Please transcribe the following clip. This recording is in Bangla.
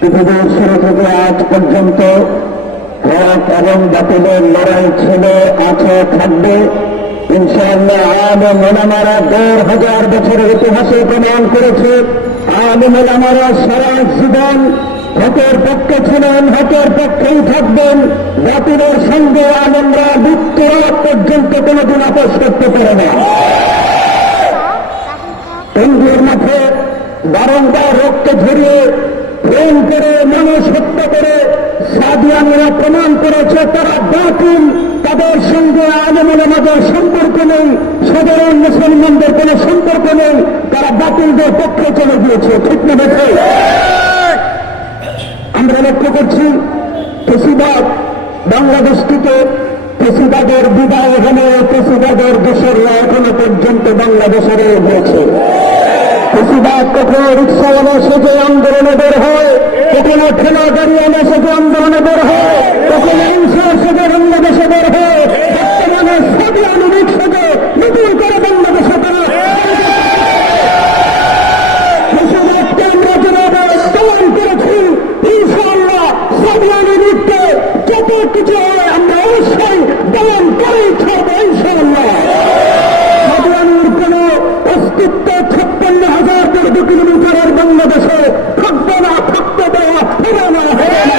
পৃথিবীর শুরু থেকে আজ পর্যন্ত হক এবং বাতিলের লড়াই ছিল আছে থাকবে। ইনশাআল্লাহ আলম ওলামারা দেড় হাজার বছরের ইতিহাসে প্রমাণ করেছে। আলম ওলামারা সারা জীবন হকের পক্ষে ছিলেন হকের পক্ষেই থাকবেন। বাতিলের সঙ্গে আমরা মৃত্যুর পর্যন্ত কোনোদিন আপোষ করতে পারে না। কেন্দ্রীয় মাঠে বারংবার রক্ত ঝরিয়ে প্রেম করে, মানুষ হত্যা করে, সাদিয়ানিরা প্রমাণ করেছে, তারা বাতিল, তাদের সঙ্গে আলমের আমাদের সম্পর্ক নেই, সাধারণ মুসলমানদের কোনো সম্পর্ক নেই, তারা বাতিলদের পক্ষে চলে গিয়েছে, ঠিক না দেখে আমরা লক্ষ্য করছি কৃষিবাদ বাংলাদেশ থেকে কৃষিবাদের বিদায় হলে কৃষিবাদের দেশেররা এখনও পর্যন্ত বাংলাদেশের রয়েছে রিক্সাওয়ালা সেজে আন্দোলনে বের হয়। কখনো ঠেলা গাড়িওয়ালা সেজে আন্দোলনে বের হয়। কখনো ইনসার সেজে বাংলাদেশে বের হয়। বর্তমানে সবই আনুবিক সেজে নতুন করে বাংলাদেশে তারা কৃষিবাদকে আমরা যেভাবে দমন করেছি ইনশাআল্লাহ সাবিয়ানি নৃত্যে যত কিছু হয় আমরা অবশ্যই দমন করেই ছাড়বো ইনশাআল্লাহ সাবিয়ানির কোন অস্তিত্ব ছাপ্পান্ন হাজার বর্গ কিলোমিটারের বাংলাদেশে থাকবে না থাকতে দেওয়া হবে না হবে না